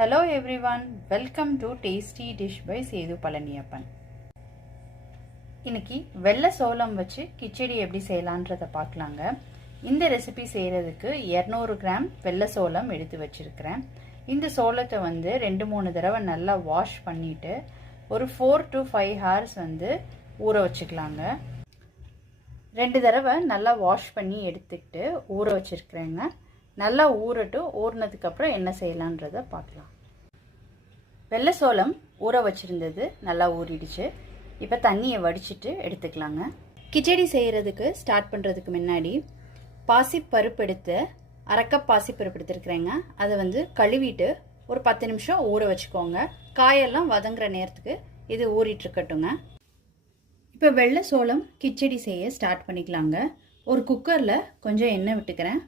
Hello everyone, welcome to Tasty Dish by Setu Palaniappan. இன்னைக்கு வெள்ளை சோளம் வச்சு கிச்சடி எப்படி செய்யலான்றத பார்க்கலாங்க. இந்த ரெசிபி செய்யறதுக்கு 200 கிராம் வெள்ளை சோளம் எடுத்து வச்சிருக்கிறேன். இந்த சோளத்தை 2-3 தடவை நல்லா வாஷ் பண்ணிட்டு ஒரு 4 to 5 hours ஊற வச்சுக்கலாங்க. 2 தடவை நல்லா வாஷ் பண்ணி எடுத்துக்கிட்டு ஊற வச்சிருக்கிறேங்க. நல்லா ஊறட்டும். ஊறினதுக்கு அப்புறம் என்ன செய்யலான்றத பார்க்கலாம். வெள்ளை சோளம் ஊற வச்சிருந்தது நல்லா ஊறிடுச்சு. இப்போ தண்ணியை வடிச்சிட்டு எடுத்துக்கலாங்க. கிச்சடி செய்யறதுக்கு ஸ்டார்ட் பண்ணுறதுக்கு முன்னாடி பாசிப்பருப்பு எடுத்து அரைக்கப் பாசிப்பருப்பு எடுத்துருக்குறேங்க. அதை கழுவிட்டு ஒரு 10 நிமிஷம் ஊற வச்சுக்கோங்க. காயெல்லாம் வதங்குற நேரத்துக்கு இது ஊறிட்டு இருக்கட்டுங்க. இப்போ வெள்ளை சோளம் கிச்சடி செய்ய ஸ்டார்ட் பண்ணிக்கலாங்க. ஒரு குக்கரில் கொஞ்சம் எண்ணெய் விட்டுக்கிறேன்.